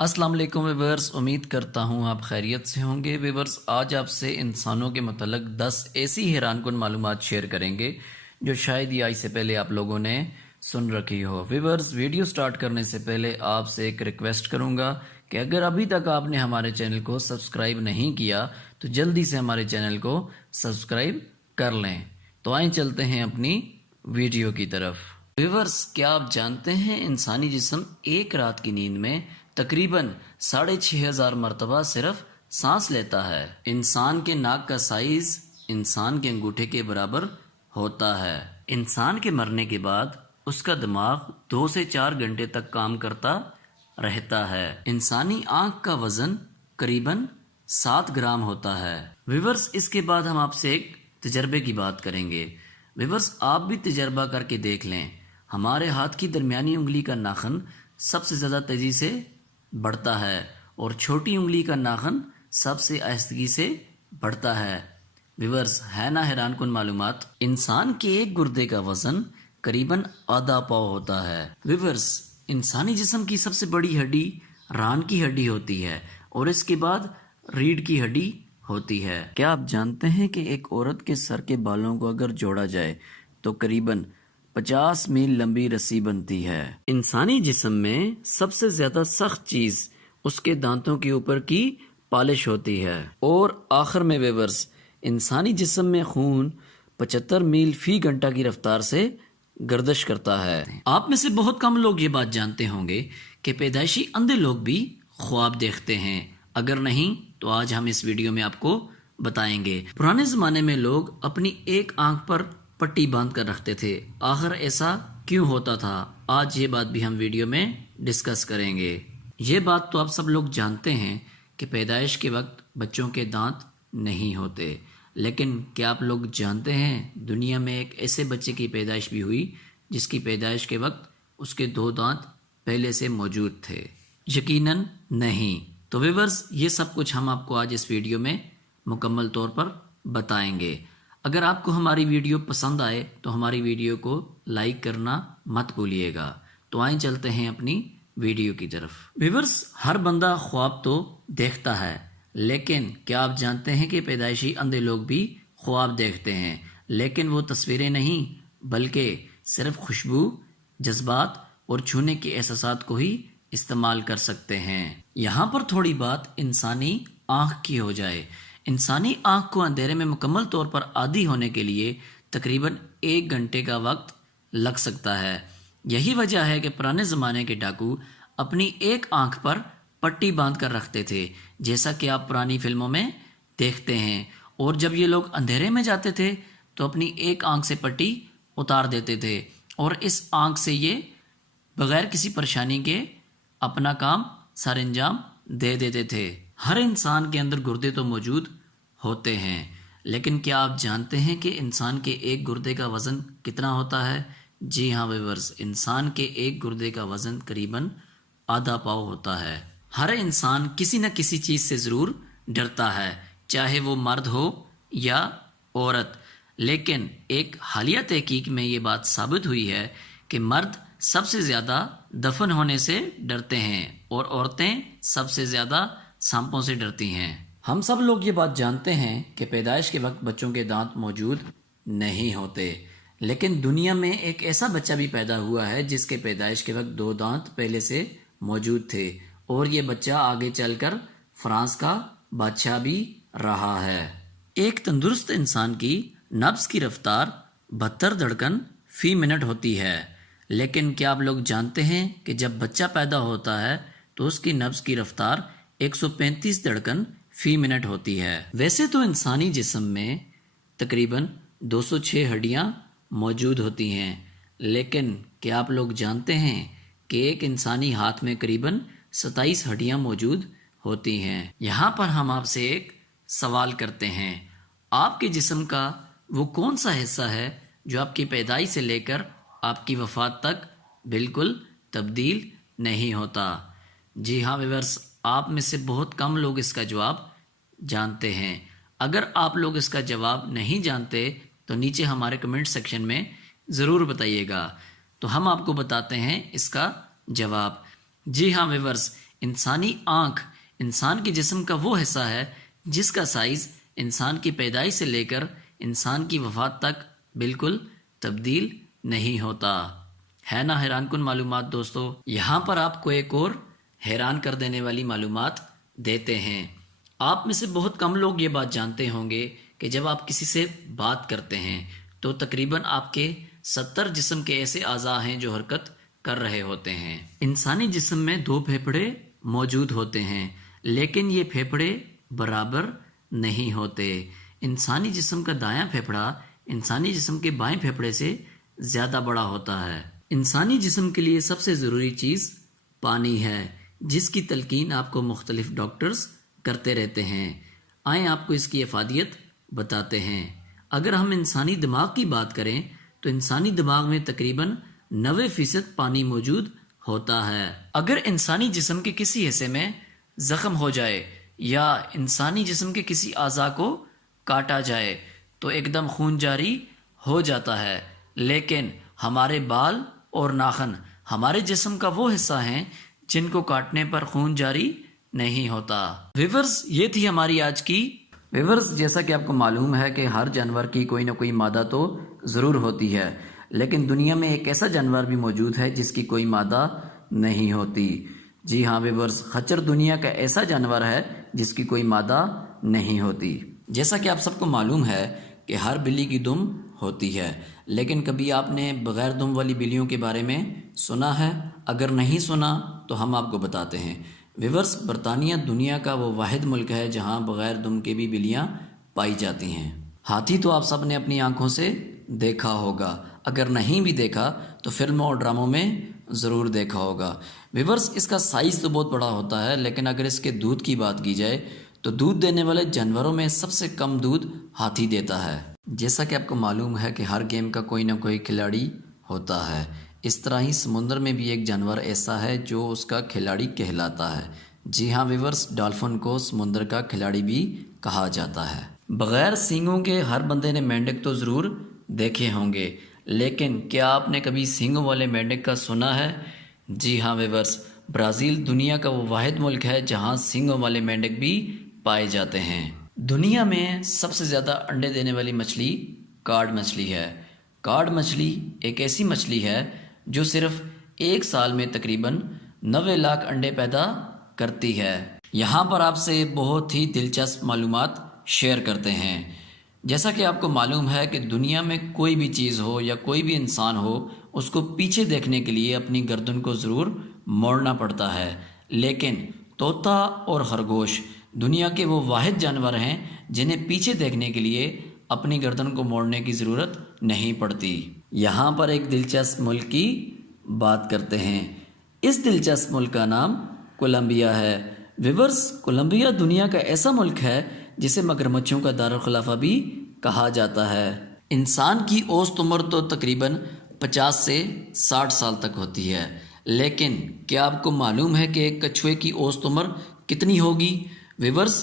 अस्सलाम वालेकुम व्यूअर्स, उम्मीद करता हूँ आप खैरियत से होंगे। व्यूअर्स, आज आपसे इंसानों के मतलब 10 ऐसी हैरानकुन मालूमात शेयर करेंगे जो शायद ही आज से पहले आप लोगों ने सुन रखी हो। व्यूअर्स, वीडियो स्टार्ट करने से पहले आपसे एक रिक्वेस्ट करूँगा कि अगर अभी तक आपने हमारे चैनल को सब्सक्राइब नहीं किया तो जल्दी से हमारे चैनल को सब्सक्राइब कर लें। तो आइए चलते हैं अपनी वीडियो की तरफ। व्यूअर्स, क्या आप जानते हैं इंसानी जिस्म एक रात की नींद में तकरीबन 6500 मरतबा सिर्फ सांस लेता है। इंसान के नाक का साइज इंसान के अंगूठे के बराबर होता है। इंसान के मरने के बाद उसका दिमाग 2 से 4 घंटे तक काम करता रहता है। इंसानी आंख का वजन करीबन 7 ग्राम होता है। व्यूअर्स, इसके बाद हम आपसे एक तजर्बे की बात करेंगे। व्यूअर्स, आप भी तजर्बा करके देख लें। हमारे हाथ की दरमियानी उंगली का नाखून सबसे ज़्यादा तेज़ी से बढ़ता है और छोटी उंगली का नाखून सबसे आहिस्तगी से बढ़ता है। व्यूअर्स, है ना हैरानकुन मालूमात। इंसान के एक गुर्दे का वजन करीबन आधा पाव होता है। व्यूअर्स, इंसानी जिस्म की सबसे बड़ी हड्डी रान की हड्डी होती है और इसके बाद रीढ़ की हड्डी होती है। क्या आप जानते हैं कि एक औरत के सर के बालों को अगर जोड़ा जाए तो करीबन 50 मील लंबी रस्सी बनती है। इंसानी जिस्म में सबसे ज्यादा सख्त चीज उसके दांतों के ऊपर की पालिश होती है। और आखिर में व्यूअर्स, इंसानी जिस्म में खून 75 मील फी घंटा की रफ्तार से गर्दिश करता है। आप में से बहुत कम लोग ये बात जानते होंगे कि पैदाइशी अंधे लोग भी ख्वाब देखते हैं। अगर नहीं तो आज हम इस वीडियो में आपको बताएंगे। पुराने जमाने में लोग अपनी एक आंख पर पट्टी बांध कर रखते थे। आखिर ऐसा क्यों होता था, आज ये बात भी हम वीडियो में डिस्कस करेंगे। ये बात तो आप सब लोग जानते हैं कि पैदाइश के वक्त बच्चों के दांत नहीं होते, लेकिन क्या आप लोग जानते हैं दुनिया में एक ऐसे बच्चे की पैदाइश भी हुई जिसकी पैदाइश के वक्त उसके 2 दांत पहले से मौजूद थे? यकीनन नहीं। तो व्यूअर्स, ये सब कुछ हम आपको आज इस वीडियो में मुकम्मल तौर पर बताएंगे। अगर आपको हमारी वीडियो पसंद आए तो हमारी वीडियो को लाइक करना मत भूलिएगा। तो आइए चलते हैं अपनी वीडियो की तरफ। व्यूअर्स, हर बंदा ख्वाब तो देखता है, लेकिन क्या आप जानते हैं कि पैदाइशी अंधे लोग भी ख्वाब देखते हैं, लेकिन वो तस्वीरें नहीं बल्कि सिर्फ खुशबू, जज्बात और छूने के एहसासात को ही इस्तेमाल कर सकते हैं। यहाँ पर थोड़ी बात इंसानी आँख की हो जाए। इंसानी आँख को अंधेरे में मुकम्मल तौर पर आदी होने के लिए तकरीबन 1 घंटे का वक्त लग सकता है। यही वजह है कि पुराने ज़माने के डाकू अपनी एक आँख पर पट्टी बांध कर रखते थे, जैसा कि आप पुरानी फिल्मों में देखते हैं। और जब ये लोग अंधेरे में जाते थे तो अपनी एक आँख से पट्टी उतार देते थे और इस आँख से ये बगैर किसी परेशानी के अपना काम सर अंजाम दे देते थे। हर इंसान के अंदर गुर्दे तो मौजूद होते हैं, लेकिन क्या आप जानते हैं कि इंसान के एक गुर्दे का वज़न कितना होता है? जी हाँ व्यूअर्स, इंसान के एक गुर्दे का वज़न करीबन आधा पाव होता है। हर इंसान किसी न किसी चीज़ से ज़रूर डरता है, चाहे वो मर्द हो या औरत। लेकिन एक हालिया तहकीक में ये बात साबित हुई है कि मर्द सबसे ज़्यादा दफन होने से डरते हैं और औरतें सबसे ज़्यादा सांपों से डरती हैं। हम सब लोग ये बात जानते हैं कि पैदाइश के वक्त बच्चों के दांत मौजूद नहीं होते, लेकिन दुनिया में एक ऐसा बच्चा भी पैदा हुआ है जिसके पैदाइश के वक्त 2 दांत पहले से मौजूद थे और ये बच्चा आगे चलकर फ्रांस का बादशाह भी रहा है। एक तंदुरुस्त इंसान की नब्ज की रफ्तार 72 धड़कन फी मिनट होती है, लेकिन क्या आप लोग जानते हैं कि जब बच्चा पैदा होता है तो उसकी नब्ज की रफ्तार 135 धड़कन फी मिनट होती है। वैसे तो इंसानी जिस्म में तकरीबन 206 हड्डियां मौजूद होती हैं, लेकिन क्या आप लोग जानते हैं कि एक इंसानी हाथ में करीबन 27 हड्डियां मौजूद होती हैं। यहाँ पर हम आपसे एक सवाल करते हैं, आपके जिस्म का वो कौन सा हिस्सा है जो आपकी पैदाइश से लेकर आपकी वफात तक बिल्कुल तब्दील नहीं होता? जी हाँ व्यूअर्स, आप में से बहुत कम लोग इसका जवाब जानते हैं। अगर आप लोग इसका जवाब नहीं जानते तो नीचे हमारे कमेंट सेक्शन में ज़रूर बताइएगा, तो हम आपको बताते हैं इसका जवाब। जी हाँ व्यूअर्स, इंसानी आँख इंसान के जिस्म का वो हिस्सा है जिसका साइज़ इंसान की पैदाइश से लेकर इंसान की वफ़ात तक बिल्कुल तब्दील नहीं होता। है ना हैरानकुन मालूमात दोस्तों। यहाँ पर आपको एक और हैरान कर देने वाली मालूमात देते हैं। आप में से बहुत कम लोग ये बात जानते होंगे कि जब आप किसी से बात करते हैं तो तकरीबन आपके 70 जिस्म के ऐसे अज़ा हैं जो हरकत कर रहे होते हैं। इंसानी जिस्म में 2 फेफड़े मौजूद होते हैं, लेकिन ये फेफड़े बराबर नहीं होते। इंसानी जिस्म का दायां फेफड़ा इंसानी जिस्म के बाएं फेफड़े से ज़्यादा बड़ा होता है। इंसानी जिस्म के लिए सबसे ज़रूरी चीज़ पानी है, जिसकी तलकीन आपको मुख्तलिफ डॉक्टर्स करते रहते हैं। आए आपको इसकी अफादियत बताते हैं। अगर हम इंसानी दिमाग की बात करें तो इंसानी दिमाग में तकरीबन 90% पानी मौजूद होता है। अगर इंसानी जिस्म के किसी हिस्से में ज़ख्म हो जाए या इंसानी जिस्म के किसी अज़ा को काटा जाए तो एकदम खून जारी हो जाता है, लेकिन हमारे बाल और नाखून हमारे जिस्म का वो हिस्सा हैं जिनको काटने पर खून जारी नहीं होता। व्यूअर्स, ये थी हमारी आज की। व्यूअर्स, जैसा कि आपको मालूम है कि हर जानवर की कोई ना कोई मादा तो ज़रूर होती है, लेकिन दुनिया में एक ऐसा जानवर भी मौजूद है जिसकी कोई मादा नहीं होती। जी हाँ व्यूअर्स, खच्चर दुनिया का ऐसा जानवर है जिसकी कोई मादा नहीं होती। जैसा कि आप सबको मालूम है कि हर बिल्ली की दुम होती है, लेकिन कभी आपने बग़ैर दुम वाली बिल्लियों के बारे में सुना है? अगर नहीं सुना तो हम आपको बताते हैं। व्यूअर्स, बरतानिया दुनिया का वो वाहिद मुल्क है जहाँ बग़ैर दुम के भी बिल्लियाँ पाई जाती हैं। हाथी तो आप सब ने अपनी आंखों से देखा होगा, अगर नहीं भी देखा तो फिल्मों और ड्रामों में ज़रूर देखा होगा। व्यूअर्स, इसका साइज़ तो बहुत बड़ा होता है, लेकिन अगर इसके दूध की बात की जाए तो दूध देने वाले जानवरों में सबसे कम दूध हाथी देता है। जैसा कि आपको मालूम है कि हर गेम का कोई ना कोई खिलाड़ी होता है, इस तरह ही समुद्र में भी एक जानवर ऐसा है जो उसका खिलाड़ी कहलाता है। जी हाँ व्यूअर्स, डॉल्फिन को समुद्र का खिलाड़ी भी कहा जाता है। बग़ैर सींगों के हर बंदे ने मेंढक तो ज़रूर देखे होंगे, लेकिन क्या आपने कभी सींगों वाले मेंढक का सुना है? जी हाँ व्यूअर्स, ब्राज़ील दुनिया का वो वाहिद मुल्क है जहाँ सींगों वाले मेंढक भी पाए जाते हैं। दुनिया में सबसे ज़्यादा अंडे देने वाली मछली कार्ड मछली है। कार्ड मछली एक ऐसी मछली है जो सिर्फ एक साल में तकरीबन 90 लाख अंडे पैदा करती है। यहाँ पर आपसे बहुत ही दिलचस्प मालूमात शेयर करते हैं। जैसा कि आपको मालूम है कि दुनिया में कोई भी चीज़ हो या कोई भी इंसान हो, उसको पीछे देखने के लिए अपनी गर्दन को ज़रूर मोड़ना पड़ता है, लेकिन तोता और खरगोश दुनिया के वो वाहिद जानवर हैं जिन्हें पीछे देखने के लिए अपनी गर्दन को मोड़ने की ज़रूरत नहीं पड़ती। यहाँ पर एक दिलचस्प मुल्क की बात करते हैं। इस दिलचस्प मुल्क का नाम कोलंबिया है। व्यूअर्स, कोलंबिया दुनिया का ऐसा मुल्क है जिसे मगरमच्छों का दारुल खिलाफा भी कहा जाता है। इंसान की औसत उम्र तो तकरीबन 50 से 60 साल तक होती है, लेकिन क्या आपको मालूम है कि एक कछुए की औसत उम्र कितनी होगी? व्यूअर्स,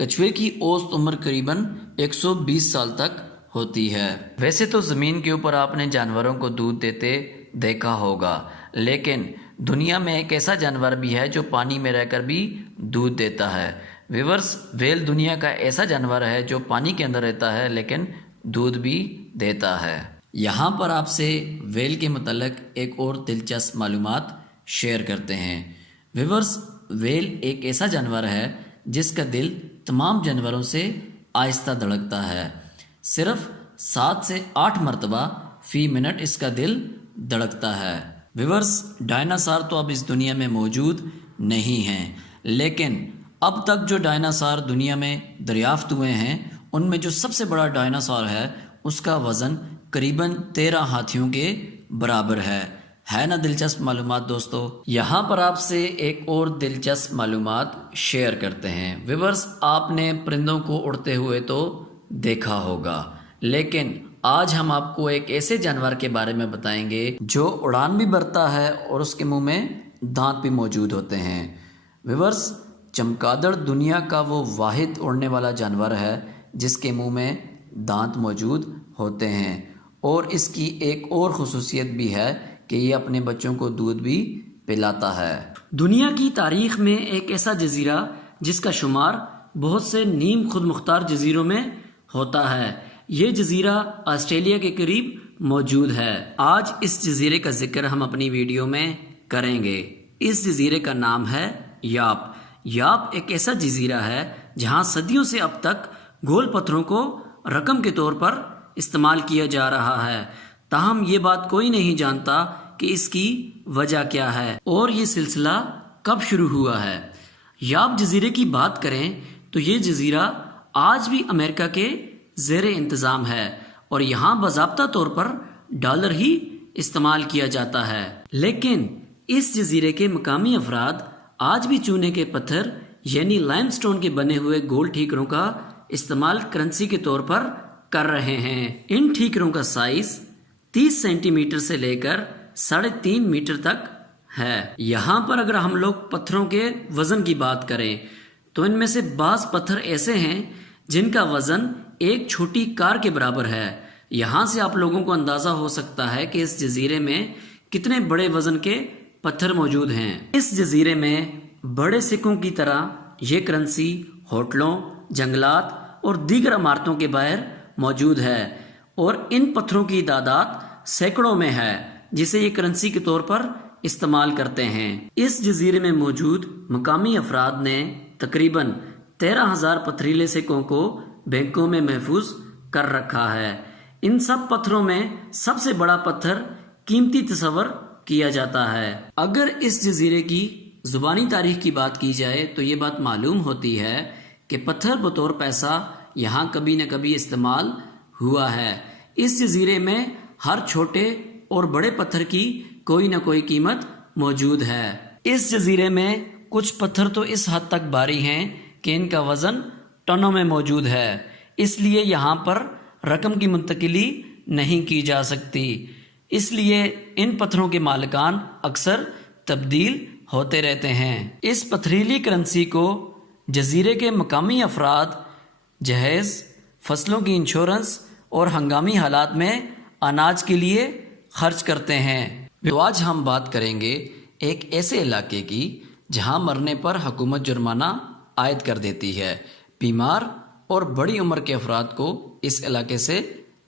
कछुए की औसत उम्र करीबन 120 साल तक होती है। वैसे तो ज़मीन के ऊपर आपने जानवरों को दूध देते देखा होगा, लेकिन दुनिया में एक ऐसा जानवर भी है जो पानी में रहकर भी दूध देता है। व्यूअर्स, व्हेल दुनिया का ऐसा जानवर है जो पानी के अंदर रहता है लेकिन दूध भी देता है। यहाँ पर आपसे व्हेल के मतलब एक और दिलचस्प मालूमात शेयर करते हैं। व्यूअर्स, व्हेल एक ऐसा जानवर है जिसका दिल तमाम जानवरों से आहिस्ता धड़कता है। सिर्फ 7 से 8 मरतबा फी मिनट इसका दिल धड़कता है। व्यूअर्स, डायनासोर तो अब इस दुनिया में मौजूद नहीं हैं, लेकिन अब तक जो डायनासोर दुनिया में दरियाफ्त हुए हैं उनमें जो सबसे बड़ा डायनासोर है उसका वज़न करीबन 13 हाथियों के बराबर है ना दिलचस्प मालूमात दोस्तों। यहाँ पर आपसे एक और दिलचस्प मालूमात शेयर करते हैं। व्यूअर्स, आपने परिंदों को उड़ते हुए तो देखा होगा, लेकिन आज हम आपको एक ऐसे जानवर के बारे में बताएंगे जो उड़ान भी भरता है और उसके मुंह में दांत भी मौजूद होते हैं। व्यूअर्स, चमगादड़ दुनिया का वो वाहिद उड़ने वाला जानवर है जिसके मुंह में दांत मौजूद होते हैं, और इसकी एक और ख़ुसूसियत भी है कि ये अपने बच्चों को दूध भी पिलाता है। दुनिया की तारीख में एक ऐसा जजीरा जिसका शुमार बहुत से नीम खुद मुख्तार जजीरों में होता है। ये जजीरा ऑस्ट्रेलिया के करीब मौजूद है। आज इस जजीरे का जिक्र हम अपनी वीडियो में करेंगे। इस जजीरे का नाम है याप। याप एक ऐसा जजीरा है जहां सदियों से अब तक गोल पत्थरों को रकम के तौर पर इस्तेमाल किया जा रहा है। ताहम ये बात कोई नहीं जानता कि इसकी वजह क्या है और ये सिलसिला कब शुरू हुआ है। याप जजीरे की बात करें तो ये जजीरा आज भी अमेरिका के ज़ेरे इंतज़ाम है और यहाँ बाज़ाब्ता तौर पर डॉलर ही इस्तेमाल किया जाता है। लेकिन इस जजीरे के मकामी अफराद आज भी चूने के पत्थर यानी लाइमस्टोन के बने हुए गोल ठीकरों का इस्तेमाल करेंसी के तौर पर कर रहे हैं। इन ठीकरों का साइज 30 सेंटीमीटर से लेकर 3.5 मीटर तक है। यहाँ पर अगर हम लोग पत्थरों के वजन की बात करें तो इनमें से बाज़ पत्थर ऐसे हैं जिनका वजन एक छोटी कार के बराबर है। यहाँ से आप लोगों को अंदाज़ा हो सकता है कि इस जजीरे में कितने बड़े वजन के पत्थर मौजूद हैं। इस जजीरे में बड़े सिक्कों की तरह ये करेंसी होटलों, जंगलात और दीगर इमारतों के बाहर मौजूद है और इन पत्थरों की तादाद सैकड़ों में है जिसे ये करेंसी के तौर पर इस्तेमाल करते हैं। इस जजीरे में मौजूद मकामी अफराद ने तकरीबन 13,000 पथरीले सिक्कों को बैंकों में महफूज कर रखा है। इन सब पत्थरों में सबसे बड़ा पत्थर कीमती तस्वर किया जाता है। अगर इस जजीरे की जुबानी तारीख की बात की जाए तो ये बात मालूम होती है कि पत्थर बतौर पैसा यहाँ कभी न कभी इस्तेमाल हुआ है। इस जजीरे में हर छोटे और बड़े पत्थर की कोई न कोई कीमत मौजूद है। इस जजीरे में कुछ पत्थर तो इस हद तक भारी हैं कि इनका वजन टनों में मौजूद है, इसलिए यहाँ पर रकम की मुंतकिली नहीं की जा सकती। इसलिए इन पत्थरों के मालिकान अक्सर तब्दील होते रहते हैं। इस पथरीली करेंसी को जजीरे के मकामी अफराद जहेज़, फसलों की इंश्योरेंस और हंगामी हालात में अनाज के लिए खर्च करते हैं। तो आज हम बात करेंगे एक ऐसे इलाके की जहां मरने पर हुकूमत जुर्माना आयद कर देती है। बीमार और बड़ी उम्र के अफराद को इस इलाके से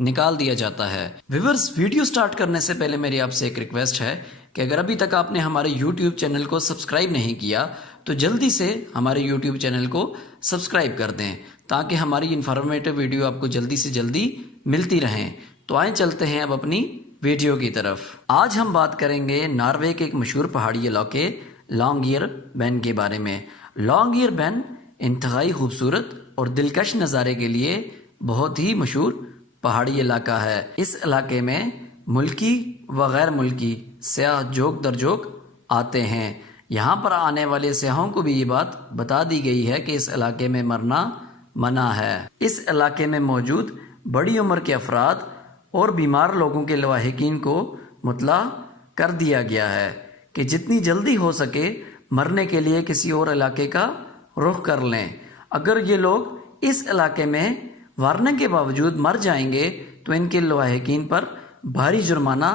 निकाल दिया जाता है। व्यूअर्स, वीडियो स्टार्ट करने से पहले मेरी आपसे एक रिक्वेस्ट है कि अगर अभी तक आपने हमारे YouTube चैनल को सब्सक्राइब नहीं किया तो जल्दी से हमारे YouTube चैनल को सब्सक्राइब कर दें ताकि हमारी इन्फॉर्मेटिव वीडियो आपको जल्दी से जल्दी मिलती रहें। तो आए चलते हैं अब अपनी वीडियो की तरफ। आज हम बात करेंगे नॉर्वे के एक मशहूर पहाड़ी इलाके लॉन्गियरबैन के बारे में। लॉन्गियरबैन इंतहाई खूबसूरत और दिलकश नज़ारे के लिए बहुत ही मशहूर पहाड़ी इलाका है। इस इलाके में मुल्की व गैर मुल्की सयाह जोक दर जोक आते हैं। यहाँ पर आने वाले सयाहों को भी ये बात बता दी गई है कि इस इलाके में मरना मना है। इस इलाके में मौजूद बड़ी उम्र के अफराद और बीमार लोगों के लवाहिकीन को मुतला कर दिया गया है कि जितनी जल्दी हो सके मरने के लिए किसी और इलाके का रुख कर लें। अगर ये लोग इस इलाके में वार्निंग के बावजूद मर जाएंगे तो इनके लवाहिकीन पर भारी जुर्माना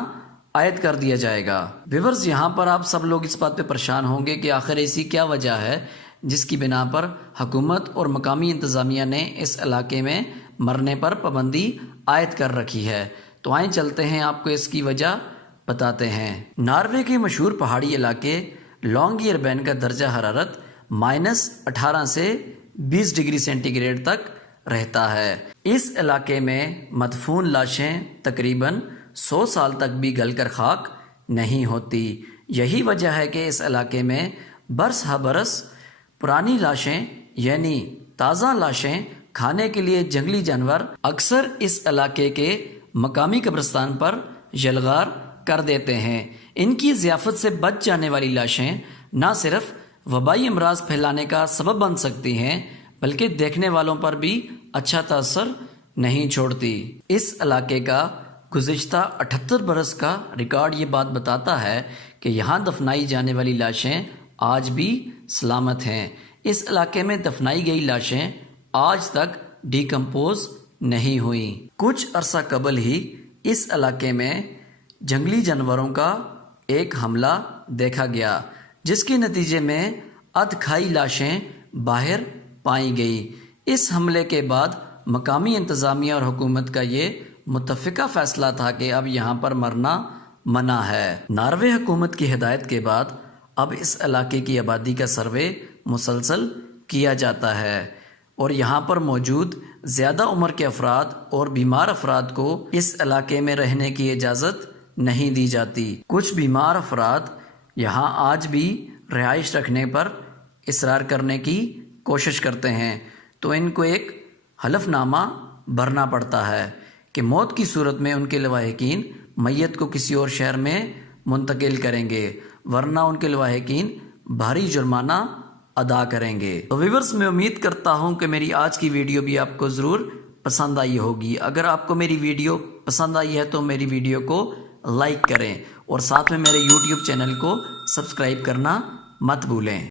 आयद कर दिया जाएगा। व्यूअर्स, यहाँ पर आप सब लोग इस बात पे परेशान होंगे कि आखिर ऐसी क्या वजह है जिसकी बिना पर हुकूमत और मकामी इंतज़ामिया ने इस इलाके में मरने पर पाबंदी आयद कर रखी है। तो आए चलते हैं आपको इसकी वजह बताते हैं। नॉर्वे के मशहूर पहाड़ी इलाके लॉन्गियरबैन का दर्जा हरारत -18 से 20 डिग्री सेंटीग्रेड तक रहता है। इस इलाके में मदफून लाशें तकरीबन 100 साल तक भी गलकर खाक नहीं होती। यही वजह है कि इस इलाके में बरस हा बरस पुरानी लाशें यानी ताज़ा लाशें खाने के लिए जंगली जानवर अक्सर इस इलाके के मकामी कब्रिस्तान पर यलगार कर देते हैं। इनकी ज़ियाफ़त से बच जाने वाली लाशें न सिर्फ वबाई अमराज फैलाने का सबब बन सकती हैं बल्कि देखने वालों पर भी अच्छा तासर नहीं छोड़ती। इस इलाके का गुज़िश्ता 78 बरस का रिकॉर्ड ये बात बताता है कि यहाँ दफनाई जाने वाली लाशें आज भी सलामत हैं। इस इलाके में दफनाई गई लाशें आज तक डिकम्पोज नहीं हुई। कुछ अरसा कबल ही इस इलाके में जंगली जानवरों का एक हमला देखा गया जिसके नतीजे में अधखाई लाशें बाहर पाई गई। इस हमले के बाद मकामी इंतज़ामिया और हुकूमत का ये मुत्तफ़िका फ़ैसला था कि अब यहाँ पर मरना मना है। नॉर्वे हुकूमत की हिदायत के बाद अब इस इलाके की आबादी का सर्वे मुसलसल किया जाता है और यहाँ पर मौजूद ज़्यादा उम्र के अफराद और बीमार अफराद को इस इलाके में रहने की इजाज़त नहीं दी जाती। कुछ बीमार अफराद यहाँ आज भी रिहाइश रखने पर इसरार करने की कोशिश करते हैं, तो इनको एक हलफनामा भरना पड़ता है कि मौत की सूरत में उनके लवाहिकीन मैयत को किसी और शहर में मुंतकिल करेंगे, वरना उनके लवाहिकीन भारी जुर्माना अदा करेंगे। तो व्यूअर्स, मैं उम्मीद करता हूँ कि मेरी आज की वीडियो भी आपको ज़रूर पसंद आई होगी। अगर आपको मेरी वीडियो पसंद आई है तो मेरी वीडियो को लाइक करें और साथ में मेरे YouTube चैनल को सब्सक्राइब करना मत भूलें।